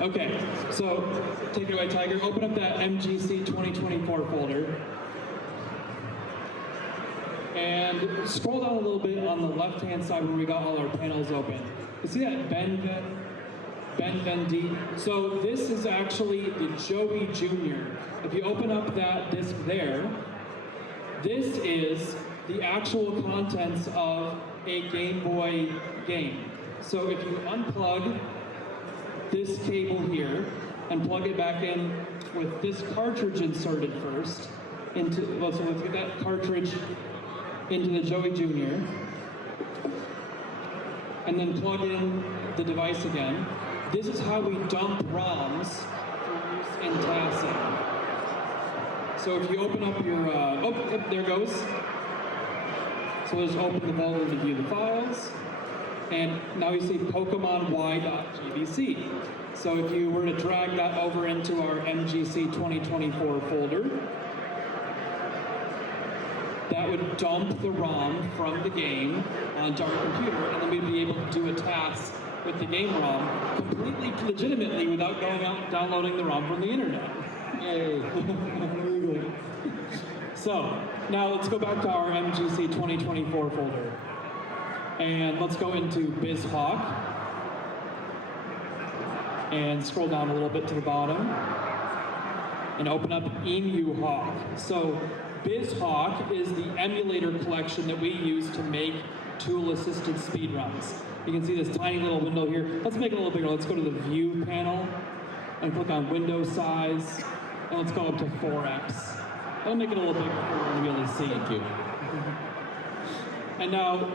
Okay, so take it away, Tiger. Open up that MGC 2024 folder. And scroll down a little bit on the left-hand side where we got all our panels open. You see that Ben D? So this is actually the Joey Jr. If you open up that disc there, this is the actual contents of a Game Boy game. So if you unplug this cable here and plug it back in with this cartridge inserted first into, well, so let's get that cartridge into the Joey Jr. and then plug in the device again. This is how we dump ROMs for use in TASing. So if you open up your, there it goes. So we'll just open the folder to view the files. And now you see PokemonY.gbc. So if you were to drag that over into our MGC 2024 folder, that would dump the ROM from the game onto our computer, and then we'd be able to do a TAS with the game ROM completely legitimately without going out and downloading the ROM from the internet. Yay. So now let's go back to our MGC 2024 folder. And let's go into BizHawk and scroll down a little bit to the bottom and open up EmuHawk. So BizHawk is the emulator collection that we use to make tool-assisted speedruns. You can see this tiny little window here. Let's make it a little bigger. Let's go to the View panel and click on Window Size, and let's go up to 4x. That'll make it a little bigger for everyone to be able to see. Thank you. And now,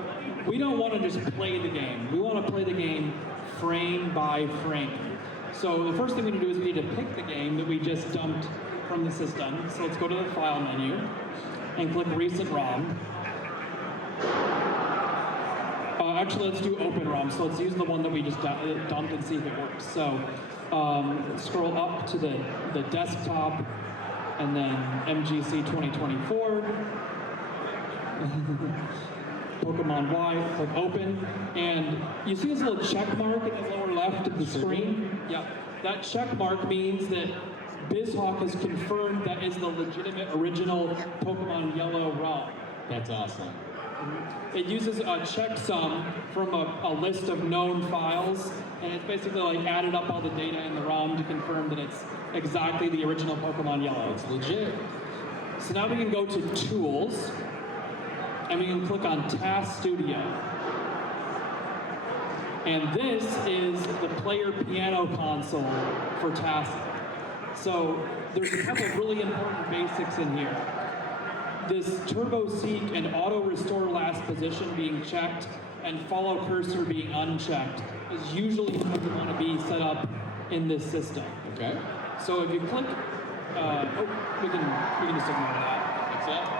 we don't want to just play the game. We want to play the game frame by frame. So the first thing we need to do is we need to pick the game that we just dumped from the system. So let's go to the File menu and click Recent ROM. Actually, let's do Open ROM. So let's use the one that we just dumped and see if it works. So scroll up to the desktop and then MGC 2024. Pokemon Y, click open, and you see this little check mark in the lower left of the screen? Yeah, that check mark means that BizHawk has confirmed that is the legitimate original Pokemon Yellow ROM. That's awesome. It uses a checksum from a list of known files, and it's basically like added up all the data in the ROM to confirm that it's exactly the original Pokemon Yellow. It's legit. So now we can go to Tools, and we can click on TAS Studio. And this is the player piano console for TASing. So there's a couple of really important basics in here. This turbo seek and auto restore last position being checked and follow cursor being unchecked is usually how you want to be set up in this system. Okay. So if you click, we can just ignore that. What's that?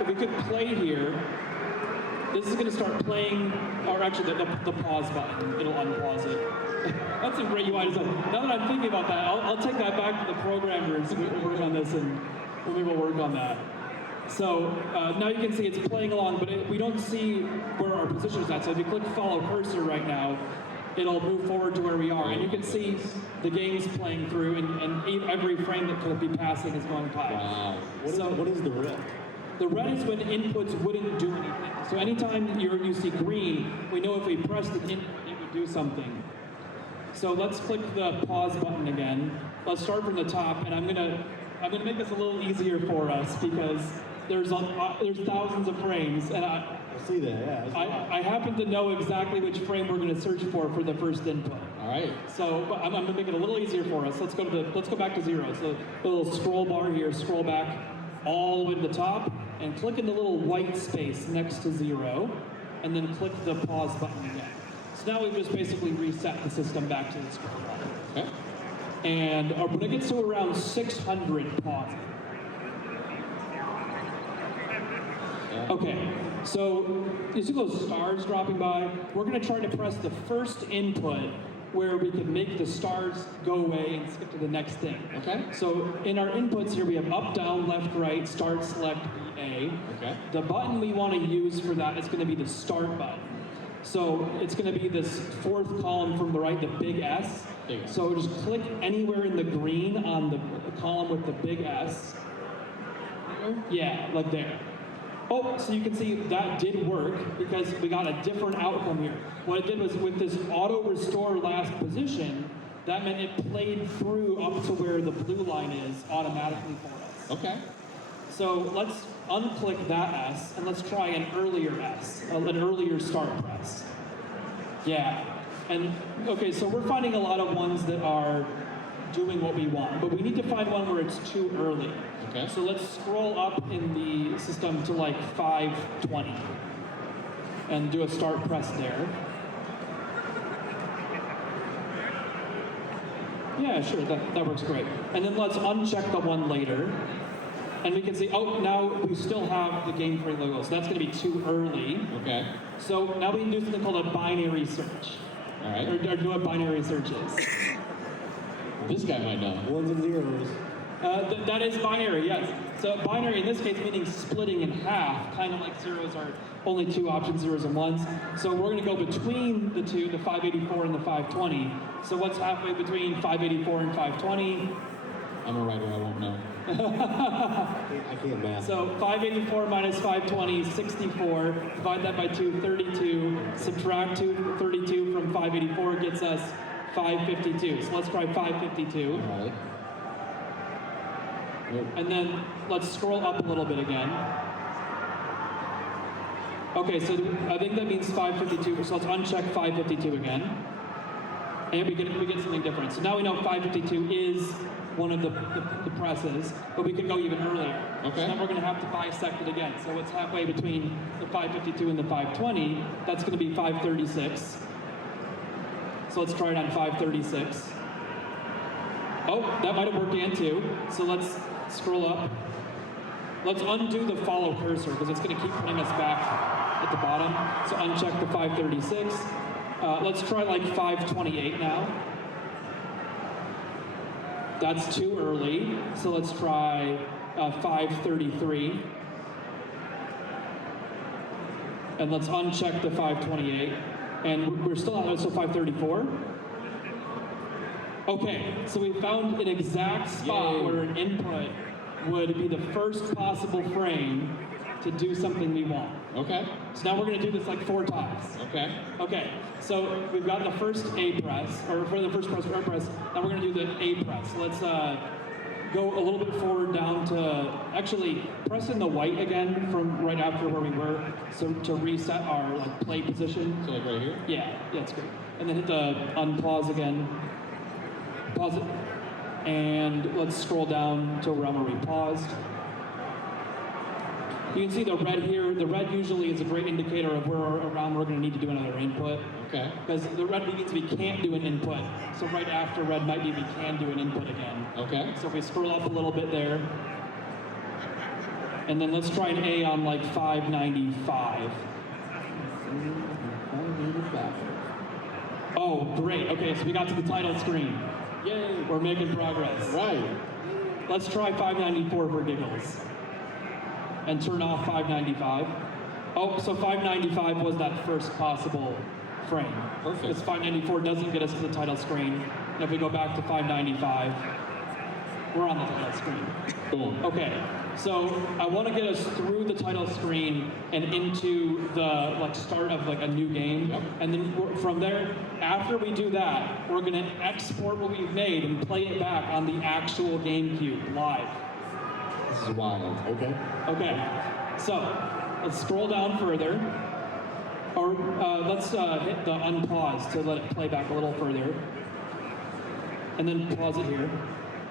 If we could play here, this is going to start playing, or actually the pause button, it'll unpause it. That's a great UI design. Now that I'm thinking about that, I'll take that back to the programmers who work on this, and we will work on that. So now you can see it's playing along, but we don't see where our position is at. So if you click follow cursor right now, it'll move forward to where we are. And you can see the game's playing through, and every frame that could be passing is going by. Wow. What is the red? The red is when inputs wouldn't do anything. So anytime you see green, we know if we pressed it, it would do something. So let's click the pause button again. Let's start from the top, and I'm gonna make this a little easier for us because there's thousands of frames, and I see that. Yeah. I happen to know exactly which frame we're going to search for the first input. All right. So I'm going to make it a little easier for us. Let's go back to 0. So the little scroll bar here, scroll back all the way to the top, and click in the little white space next to 0, and then click the pause button again. So now we've just basically reset the system back to the scroll bar. Okay. And when it gets to around 600, pause. Okay, so you see those stars dropping by? We're going to try to press the first input where we can make the stars go away and skip to the next thing. Okay. So in our inputs here, we have up, down, left, right, start, select, BA. Okay. The button we want to use for that is going to be the start button. So it's going to be this fourth column from the right, the big S. Big S. So just click anywhere in the green on the column with the big S. Yeah, like there. Oh, so you can see that did work because we got a different outcome here. What it did was with this auto restore last position, that meant it played through up to where the blue line is automatically for us. Okay. So let's unclick that S and let's try an earlier S, an earlier start press. Yeah, and okay, so we're finding a lot of ones that are doing what we want, but we need to find one where it's too early. Okay. So let's scroll up in the system to like 520 and do a start press there. Yeah, sure, that works great. And then let's uncheck the one later. And we can see, oh, now we still have the game frame logo, so that's going to be too early. Okay. So now we can do something called a binary search. All right. Or do what binary search is. This guy might know. Ones and zeros. That is binary, yes. So binary in this case meaning splitting in half, kind of like zeros are only two options, zeros and ones. So we're going to go between the two, the 584 and the 520. So what's halfway between 584 and 520? I'm a writer, I won't know. I can't math. So 584 minus 520, 64. Divide that by 2, 32. Subtract 2, 32 from 584 gets us 552. So let's try 552. All right. Yep. And then let's scroll up a little bit again. Okay, so I think that means 552. So let's uncheck 552 again. And we get something different. So now we know 552 is one of the presses, but we could go even earlier. Okay. So then we're going to have to bisect it again. So it's halfway between the 552 and the 520. That's going to be 536. So let's try it on 536. Oh, that might have worked again too. So let's scroll up. Let's undo the follow cursor because it's going to keep putting us back at the bottom. So uncheck the 536. Let's try like 528 now. That's too early. So let's try 533. And let's uncheck the 528. And we're still on, so 534. Okay, so we found an exact spot Yay. where an input would be the first possible frame to do something we want. Okay. So now we're going to do this like 4 times. Okay. Okay, so we've got the first A press, or for the first press, R press. Now we're going to do the A press. Let's go a little bit forward down to, actually press in the white again from right after where we were, so to reset our like play position. So like right here? Yeah, that's great. And then hit the unpause again. Pause it. And let's scroll down to around where we paused. You can see the red here. The red usually is a great indicator of where around we're going to need to do another input. Okay. Because the red means we can't do an input. So right after red might be we can do an input again. Okay. So if we scroll up a little bit there. And then let's try an A on like 595. Oh, great. Okay, so we got to the title screen. Yay, we're making progress. Right. Let's try 594 for giggles. And turn off 595. Oh, so 595 was that first possible frame. Perfect. Because 594 doesn't get us to the title screen. And if we go back to 595, we're on the title screen. Boom. Okay, so I want to get us through the title screen and into the like start of like a new game. Yep. And then from there, after we do that, we're going to export what we've made and play it back on the actual GameCube live. This is wild. Okay. Okay, so let's scroll down further. Or let's hit the unpause to let it play back a little further. And then pause it here.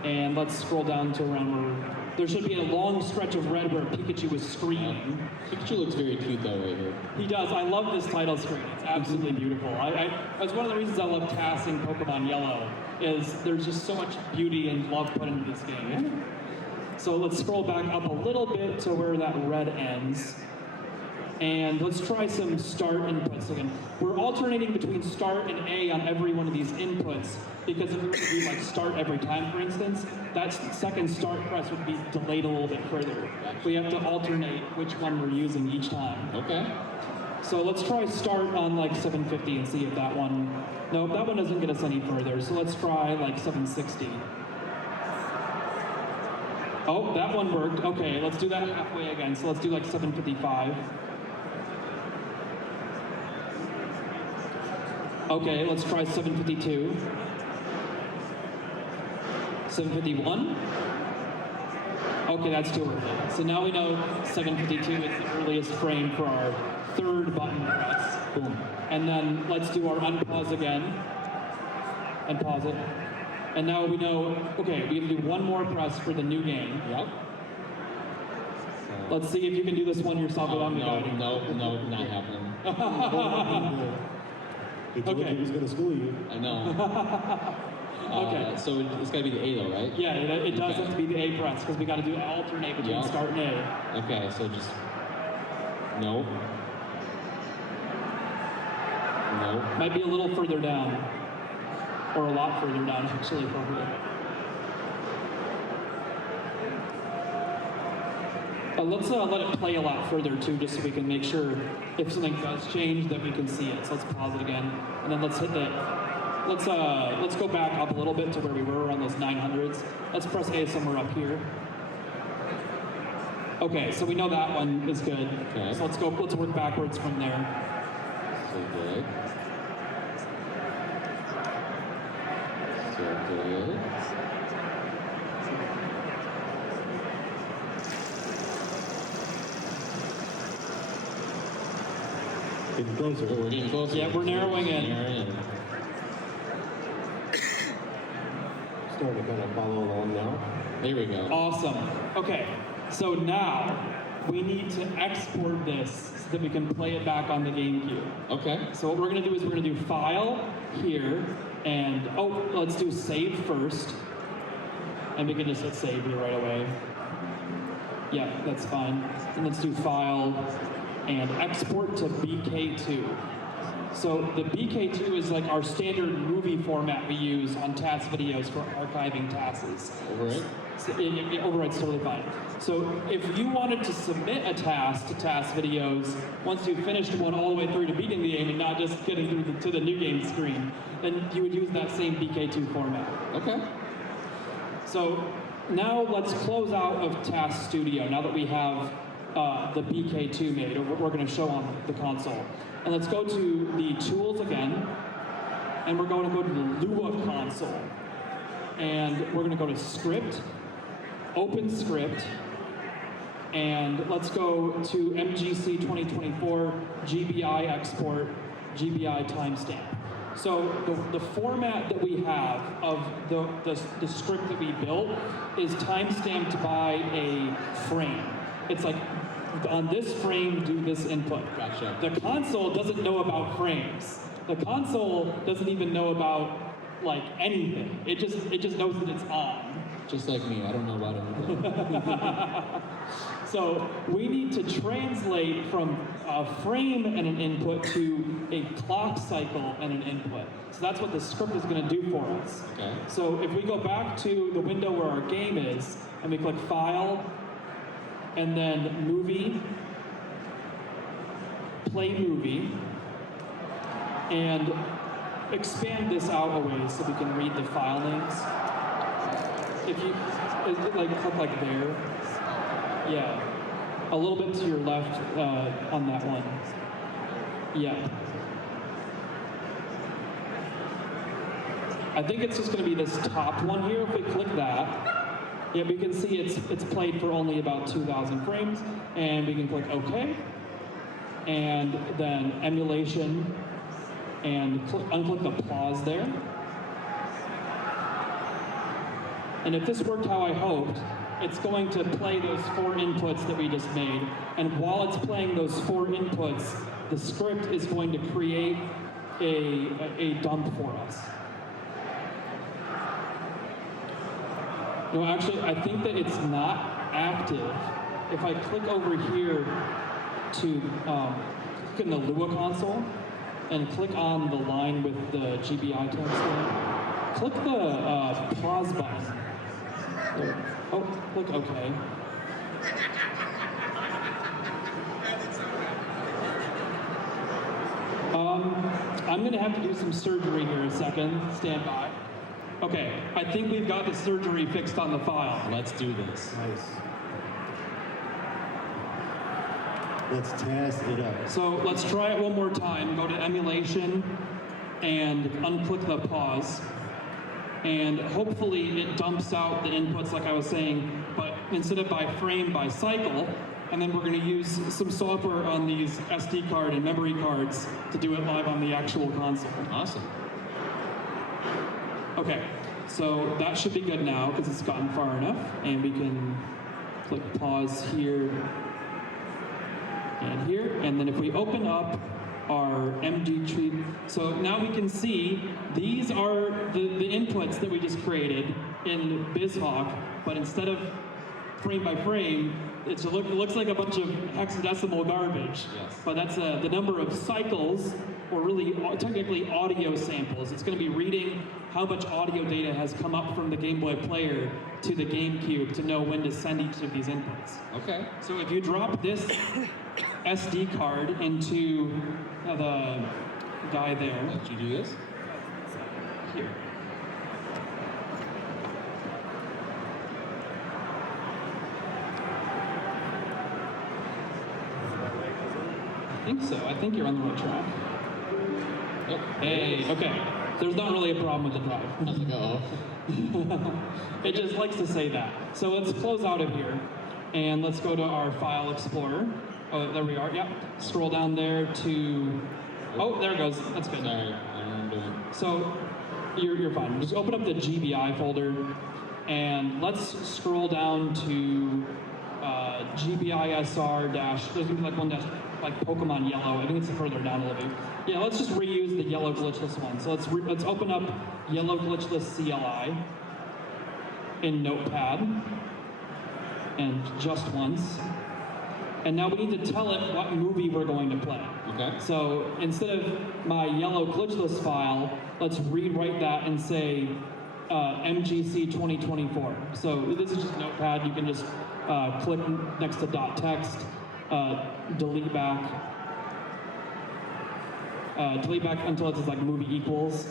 And let's scroll down to around where there should be a long stretch of red where Pikachu was screaming. Pikachu looks very cute though right here. He does. I love this title screen. It's absolutely beautiful. That's one of the reasons I love TASing Pokemon Yellow, is there's just so much beauty and love put into this game. So let's scroll back up a little bit to where that red ends. And let's try some start inputs again. We're alternating between start and A on every one of these inputs, because if we were to do like start every time, for instance, that second start press would be delayed a little bit further. We have to alternate which one we're using each time. Okay. So let's try start on like 750 and see if that one, no, that one doesn't get us any further. So let's try like 760. Oh, that one worked. Okay, let's do that halfway again. So let's do like 755. Okay, let's try 752. 751. Okay, that's too early. So now we know 752 is the earliest frame for our third button press. Boom. And then let's do our unpause again. And pause it. And now we know, okay, we have to do one more press for the new game. Yep. Let's see if you can do this one yourself without me guiding. No, not happening. He told Okay. you he was going to school you. I know. Okay. So it's got to be the A though, right? Yeah, it does Okay. have to be the A press because we got to do alternate between Yeah. start and A. Okay, so just no. No. Might be a little further down. Or a lot further down, actually, probably. Let's let it play a lot further, too, just so we can make sure if something does change that we can see it. So let's pause it again. And then let's hit the... Let's go back up a little bit to where we were around those 900s. Let's press A somewhere up here. Okay, so we know that one is good. Okay. So let's work backwards from there. So good. So good. Getting closer. Oh, we're getting closer. Yeah, we're narrowing in. Starting to kind of follow along now. There we go. Awesome. Okay, so now we need to export this so that we can play it back on the GameCube. Okay. So what we're gonna do is we're gonna do File here, and let's do Save first. And we can just hit Save here right away. Yeah, that's fine. And let's do File and Export to BK2. So the BK2 is like our standard movie format we use on TAS videos for archiving TASs. Overwrite? So override's totally fine. So if you wanted to submit a task to TAS videos, once you've finished one all the way through to beating the game and not just getting through to the new game screen, then you would use that same BK2 format. Okay. So now let's close out of TAS Studio, now that we have the BK2 made, or we're going to show on the console. And let's go to the tools again, and we're going to go to the Lua console. And we're going to go to Script, Open Script, and let's go to MGC 2024, GBI Export, GBI Timestamp. So the format that we have of the script that we built is timestamped by a frame. It's like, on this frame, do this input. Gotcha. The console doesn't know about frames. The console doesn't even know about like anything. It just knows that it's on. Just like me, I don't know about anything. So we need to translate from a frame and an input to a clock cycle and an input. So that's what the script is going to do for us. Okay. So if we go back to the window where our game is, and we click File, and then Movie, Play Movie, and expand this out a ways so we can read the file names. If you, like, click like there. Yeah. A little bit to your left on that one. Yeah. I think it's just going to be this top one here. If we click that, yeah, we can see it's played for only about 2,000 frames, and we can click OK, and then emulation, and unclick the pause there. And if this worked how I hoped, it's going to play those 4 inputs that we just made, and while it's playing those 4 inputs, the script is going to create a dump for us. No, actually, I think that it's not active. If I click over here to click in the Lua console and click on the line with the GBI timestamp, click the pause button. There. Oh, click OK. I'm gonna have to do some surgery here a second. Stand by. Okay, I think we've got the surgery fixed on the file. Let's do this. Nice. Let's TAS it up. So let's try it one more time. Go to emulation and unclick the pause. And hopefully it dumps out the inputs like I was saying, but instead of by frame, by cycle. And then we're going to use some software on these SD card and memory cards to do it live on the actual console. Awesome. Okay, so that should be good now because it's gotten far enough. And we can click pause here and here. And then if we open up our MG tree, so now we can see these are the inputs that we just created in BizHawk, but instead of frame by frame, it looks like a bunch of hexadecimal garbage. Yes. But that's the number of cycles, or really technically audio samples. It's going to be reading how much audio data has come up from the Game Boy player to the GameCube to know when to send each of these inputs. Okay. So if you drop this SD card into the guy there, Did you do this? here. I think so. I think you're on the right track. Yep. Hey, okay. There's not really a problem with the drive. I was like, uh-oh. It just likes to say that. So let's close out of here and let's go to our file explorer. Oh, there we are. Yep. Scroll down there to. Oh, there it goes. That's good. Sorry, I don't know what I'm doing. So you're fine. Just open up the GBI folder and let's scroll down to GBISR dash. There's gonna be like one dash, like Pokemon Yellow. I think it's further down a little bit. Yeah, let's just reuse the yellow glitchless one. So let's open up yellow glitchless CLI in Notepad, and just once. And now we need to tell it what movie we're going to play. Okay. So instead of my yellow glitchless file, let's rewrite that and say MGC 2024. So this is just Notepad. You can just click next to .text, delete back until it says like movie equals.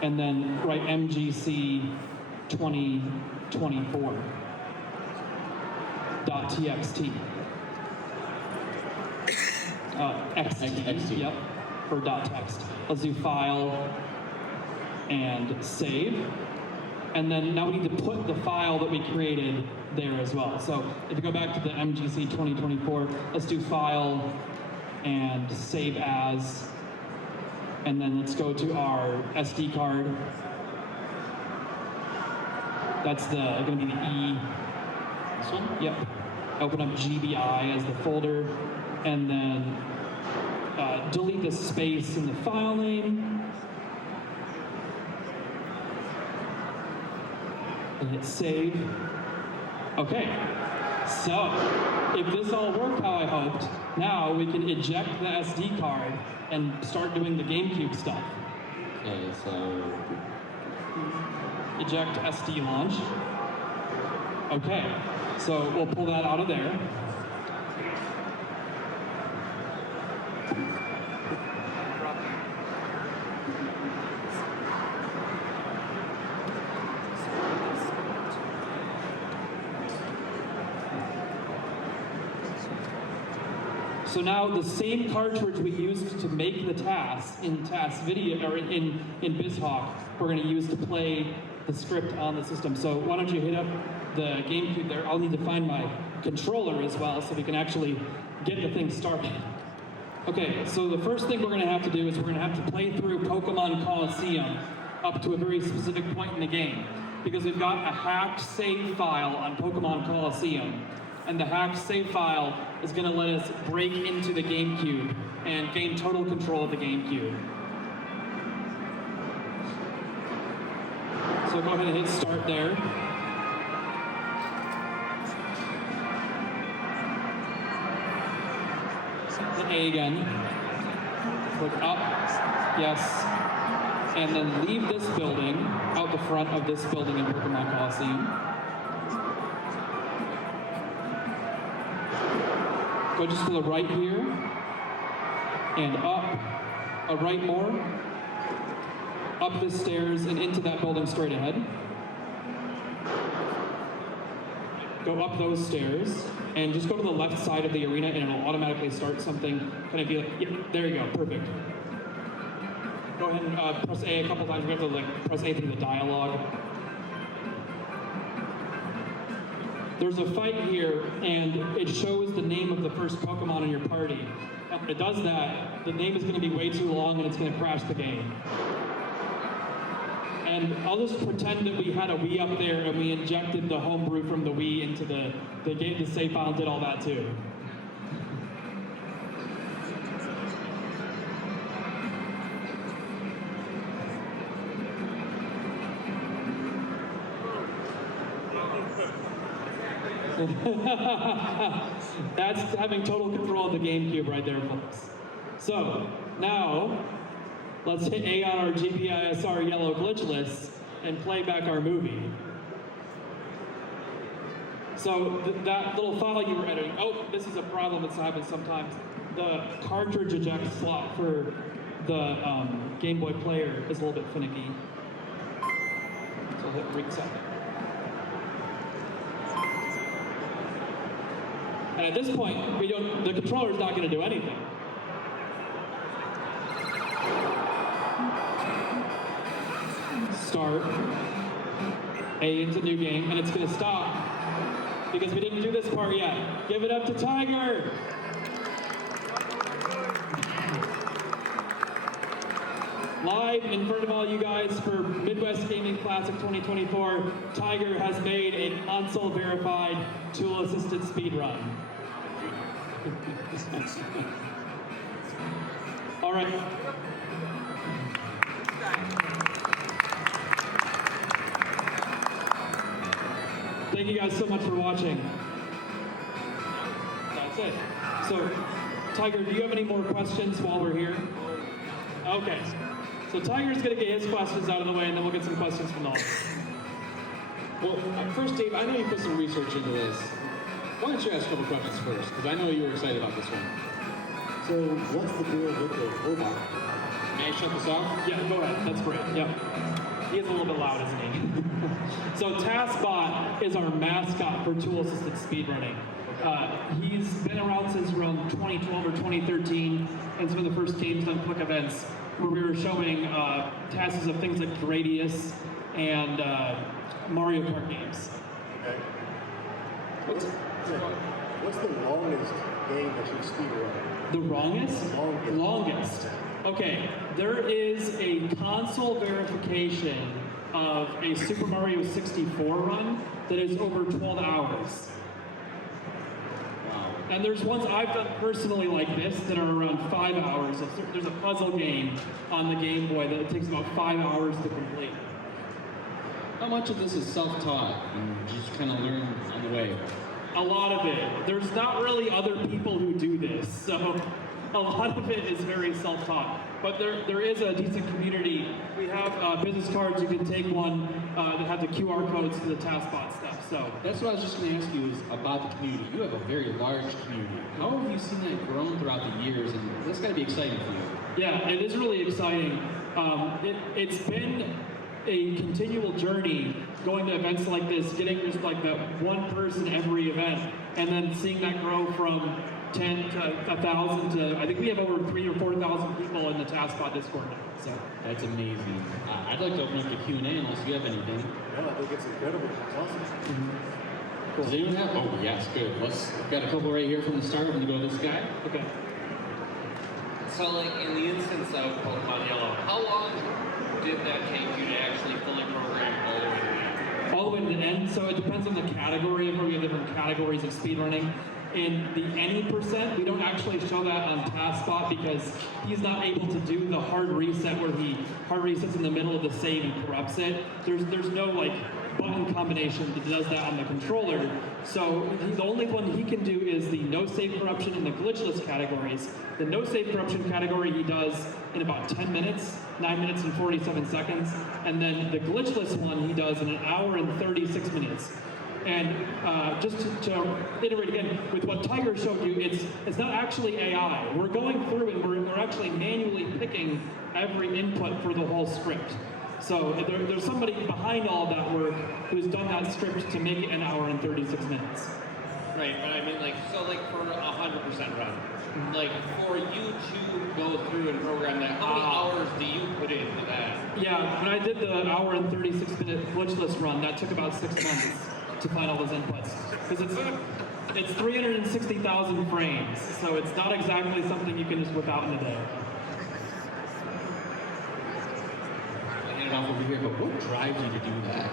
And then write MGC 2024. .txt. XT, yep, for .text. Let's do file and save. And then now we need to put the file that we created there as well. So if you go back to the MGC 2024, let's do file and save as. And then let's go to our SD card. That's gonna be the E. This one? Yep. Open up GBI as the folder, and then delete the space in the file name. And hit save. Okay. So, if this all worked how I hoped, now we can eject the SD card and start doing the GameCube stuff. Okay, so Eject SD launch. Okay, so we'll pull that out of there. So now the same cartridge we used to make the TAS in TAS video, or in BizHawk, we're going to use to play the script on the system. So why don't you hit up the GameCube there? I'll need to find my controller as well so we can actually get the thing started. Okay, so the first thing we're going to have to do is we're going to have to play through Pokemon Coliseum up to a very specific point in the game, because we've got a hacked save file on Pokemon Coliseum, and the hacked save file is going to let us break into the GameCube and gain total control of the GameCube. So go ahead and hit start there. Hit A again. Click up, yes. And then leave this building, out the front of this building in Pokemon Coliseum. Go just to the right here. and up, a right more, up the stairs and into that building straight ahead. Go up those stairs, and just go to the left side of the arena and it'll automatically start something, kind of be like, yeah, there you go, perfect. Go ahead and press A a couple times. We have to press A through the dialogue. There's a fight here, and it shows the name of the first Pokemon in your party. And when it does that, the name is going to be way too long and it's going to crash the game. And I'll just pretend that we had a Wii up there and we injected the homebrew from the Wii into the save file and did all that too. That's having total control of the GameCube right there, folks. So, now, let's hit A on our GPISR yellow glitch list and play back our movie. So, that little file you were editing, oh, this is a problem that's happens sometimes. The cartridge eject slot for the Game Boy player is a little bit finicky. So I'll hit reset. And at this point, the controller's not going to do anything. Start. A into new game, and it's going to stop because we didn't do this part yet. Give it up to Tiger. Live in front of all you guys for Midwest Gaming Classic 2024, Tiger has made a console-verified, tool-assisted speedrun. All right. Thank you guys so much for watching. That's it. So, Tiger, do you have any more questions while we're here? Okay. So Tiger's going to get his questions out of the way, and then we'll get some questions from the audience. Well, first, Dave, I know you put some research into this. Why don't you ask a couple questions first? Because I know you were excited about this one. So what's the deal with the robot? May I shut this off? Yeah, go ahead. That's great. Yep. He is a little bit loud, isn't he? So TASBot is our mascot for tool-assisted speedrunning. He's been around since around 2012 or 2013, and some of the first games on Quick Events where we were showing tasks of things like Gradius and Mario Kart games. Okay. What's the longest game that you've speedrun? The longest? Longest. Okay, there is a console verification of a Super Mario 64 run that is over 12 hours. Wow. And there's ones I've done personally like this that are around 5 hours. There's a puzzle game on the Game Boy that it takes about 5 hours to complete. How much of this is self-taught and just kind of learn on the way? A lot of it. There's not really other people who do this, so a lot of it is very self-taught. But there is a decent community. We have business cards. You can take one that have the QR codes to the TASBot stuff. So That's what I was just going to ask you is about the community. You have a very large community. How have you seen that grown throughout the years? And that's got to be exciting for you. yeah, it is really exciting. It's been a continual journey going to events like this, getting just like that one person every event, and then seeing that grow from 10 to 1,000 to, I think we have over 3,000 or 4,000 people in the TASBot Discord now. So That's amazing. I'd like to open up the Q&A unless you have anything. Yeah, I think it's incredible. It's awesome. Does anyone have? Oh, yes, good. We've got a couple right here from the start. We're going to go with this guy. okay. So, like, in the instance of Pokemon Yellow, how long did that take you to actually fully program all the way to the end? All the way to the end, so it depends on the category. We have different categories of speedrunning. In the any percent, we don't actually show that on TASBot because he's not able to do the hard reset where he hard resets in the middle of the save and corrupts it. There's no like button combination that does that on the controller. So the only one he can do is the no save corruption in the glitchless categories. The no save corruption category he does in about 10 minutes, 9 minutes and 47 seconds. And then the glitchless one he does in 1 hour and 36 minutes. And just to iterate again, with what Tiger showed you, it's not actually AI. We're going through and we're actually manually picking every input for the whole script. So there's somebody behind all that work who's done that script to make it an hour and 36 minutes. Right, but I mean, like, so like for 100% run, like for you to go through and program that, how many hours do you put into that? Yeah, when I did the hour and 36 minute glitchless run, that took about 6 months to find all those inputs. Because it's 360,000 frames, so it's not exactly something you can just whip out in a day. I hand it off over here, but what drives you to do that?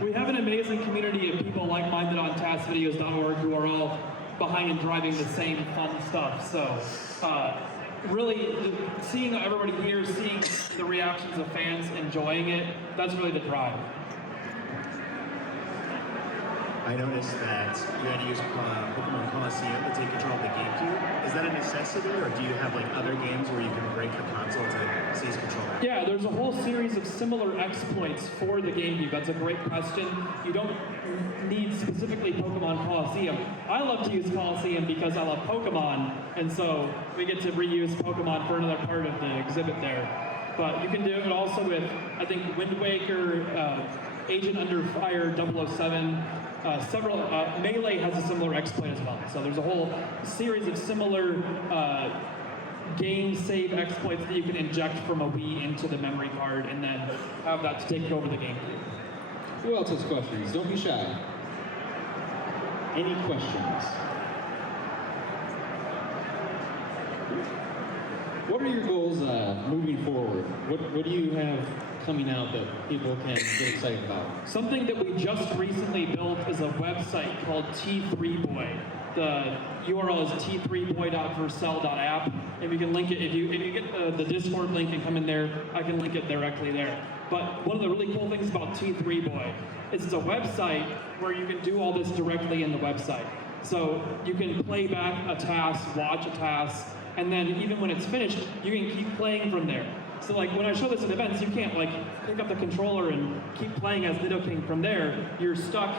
We have an amazing community of people like-minded on TASVideos.org who are all behind and driving the same fun stuff. So really seeing everybody here, seeing the reactions of fans enjoying it, that's really the drive. I noticed that you had to use Pokemon Coliseum to take control of the GameCube. Is that a necessity, or do you have like other games where you can break the console to seize control? Yeah, there's a whole series of similar exploits for the GameCube. That's a great question. You don't need specifically Pokemon Coliseum. I love to use Coliseum because I love Pokemon, and so we get to reuse Pokemon for another part of the exhibit there. But you can do it also with, I think, Wind Waker, Agent Under Fire 007, Melee has a similar exploit as well. So there's a whole series of similar game save exploits that you can inject from a Wii into the memory card and then have that to take over the GameCube. Who else has questions? Don't be shy. Any questions? What are your goals moving forward? What do you have coming out that people can get excited about? Something that we just recently built is a website called T3Boy. The URL is t3boy.vercel.app, and we can link it. If you get the Discord link and come in there, I can link it directly there. But one of the really cool things about T3Boy is it's a website where you can do all this directly in the website. So you can play back a TAS, watch a TAS, and then even when it's finished, you can keep playing from there. So like when I show this at events, you can't like pick up the controller and keep playing as Nidoking from there. You're stuck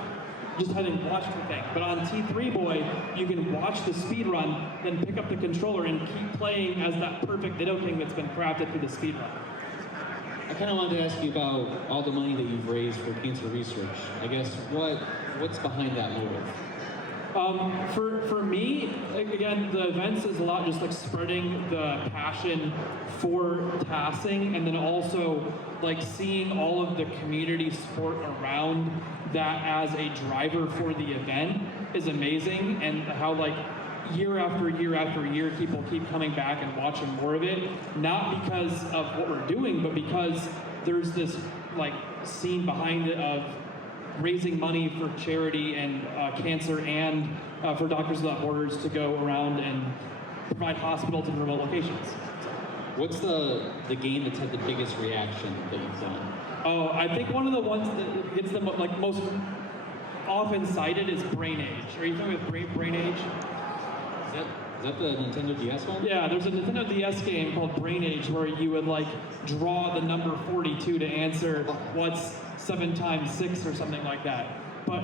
just having watched the thing. But on T3Boy, you can watch the speed run, then pick up the controller and keep playing as that perfect Nidoking that's been crafted for the speed run. I kind of wanted to ask you about all the money that you've raised for cancer research. I guess what's behind that motive? For me, again, the events is a lot just like spreading the passion for TASing, and then also like seeing all of the community support around that as a driver for the event is amazing, and how like year after year after year people keep coming back and watching more of it, not because of what we're doing, but because there's this like scene behind it of raising money for charity and cancer, and for Doctors Without Borders to go around and provide hospitals in remote locations. What's the game that's had the biggest reaction that you've done? Oh, I think one of the ones that gets the most often cited is Brain Age. Are you familiar with Brain Age? Is that the Nintendo DS one? Yeah, there's a Nintendo DS game called Brain Age where you would like draw the number 42 to answer what's 7 times 6 or something like that. But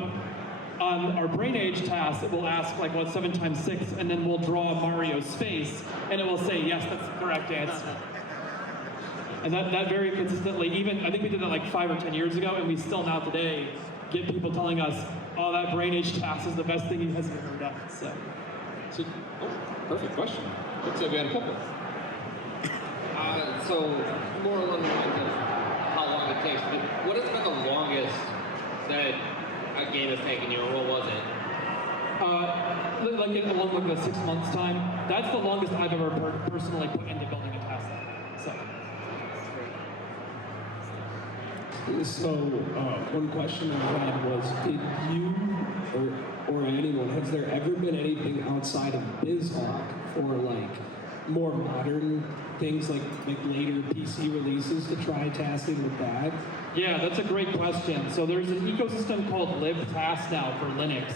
on our Brain Age task, it will ask like what's 7 times 6, and then we'll draw Mario's face, and it will say, yes, that's the correct answer. And that very consistently, even, I think we did that like 5 or 10 years ago, and we still now today get people telling us, oh, that Brain Age task is the best thing you guys have ever done. So, perfect question. Looks like we had a couple. So more along the lines of how long it takes, but what has been the longest that a game has taken you, or what was it? Like along with the 6 months time, that's the longest I've ever personally put into building a task. So one question I had was, did you or anyone, has there ever been anything outside of BizHawk for like more modern things like later PC releases to try tasking with that? Yeah, that's a great question. So there's an ecosystem called libTAS now for Linux.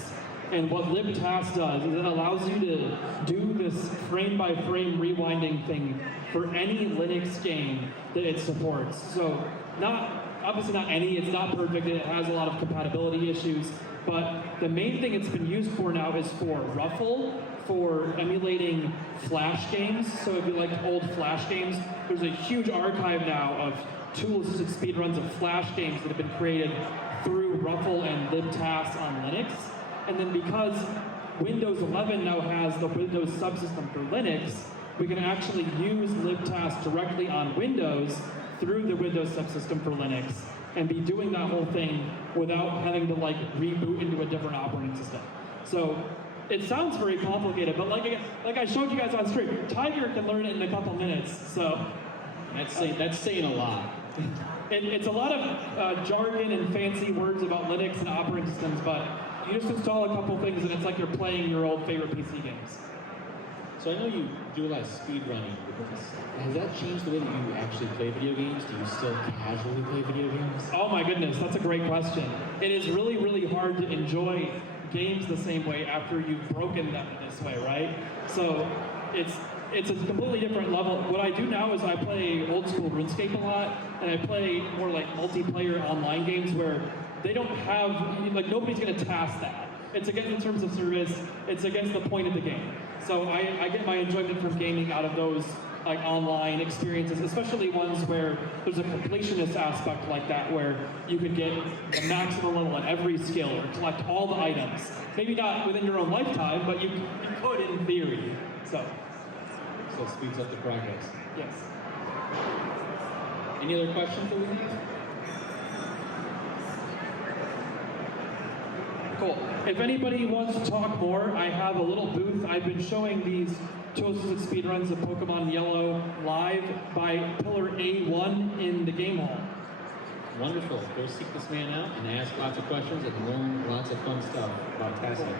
And what libTAS does is it allows you to do this frame-by-frame rewinding thing for any Linux game that it supports. So not obviously not any, it's not perfect, it has a lot of compatibility issues, but the main thing it's been used for now is for Ruffle, for emulating Flash games. So if you like old Flash games, there's a huge archive now of tool-assisted speedruns of Flash games that have been created through Ruffle and libTAS on Linux. And then because Windows 11 now has the Windows subsystem for Linux, we can actually use libTAS directly on Windows through the Windows subsystem for Linux and be doing that whole thing without having to like reboot into a different operating system. So it sounds very complicated, but like I showed you guys on stream, Tiger can learn it in a couple minutes. So That's saying a lot. it's a lot of jargon and fancy words about Linux and operating systems, but you just install a couple things and it's like you're playing your old favorite PC games. So I know you do a lot of speed running. Has that changed the way that you actually play video games? Do you still casually play video games? Oh my goodness, that's a great question. It is really, really hard to enjoy games the same way after you've broken them this way, right? So it's a completely different level. What I do now is I play old school RuneScape a lot, and I play more like multiplayer online games where they don't have, like nobody's gonna task that. It's against the terms of service, it's against the point of the game. So I get my enjoyment from gaming out of those like online experiences, especially ones where there's a completionist aspect like that, where you could get the maximum level at every skill or collect all the items. Maybe not within your own lifetime, but you could in theory. So it speeds up the progress. yes. Any other questions that we have? Cool. If anybody wants to talk more, I have a little booth. I've been showing these tool-assisted speedruns of Pokemon Yellow live by Pillar A1 in the game hall. Wonderful. Go seek this man out and ask lots of questions and learn lots of fun stuff about testing.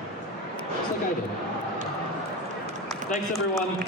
Just like I did. Thanks, everyone.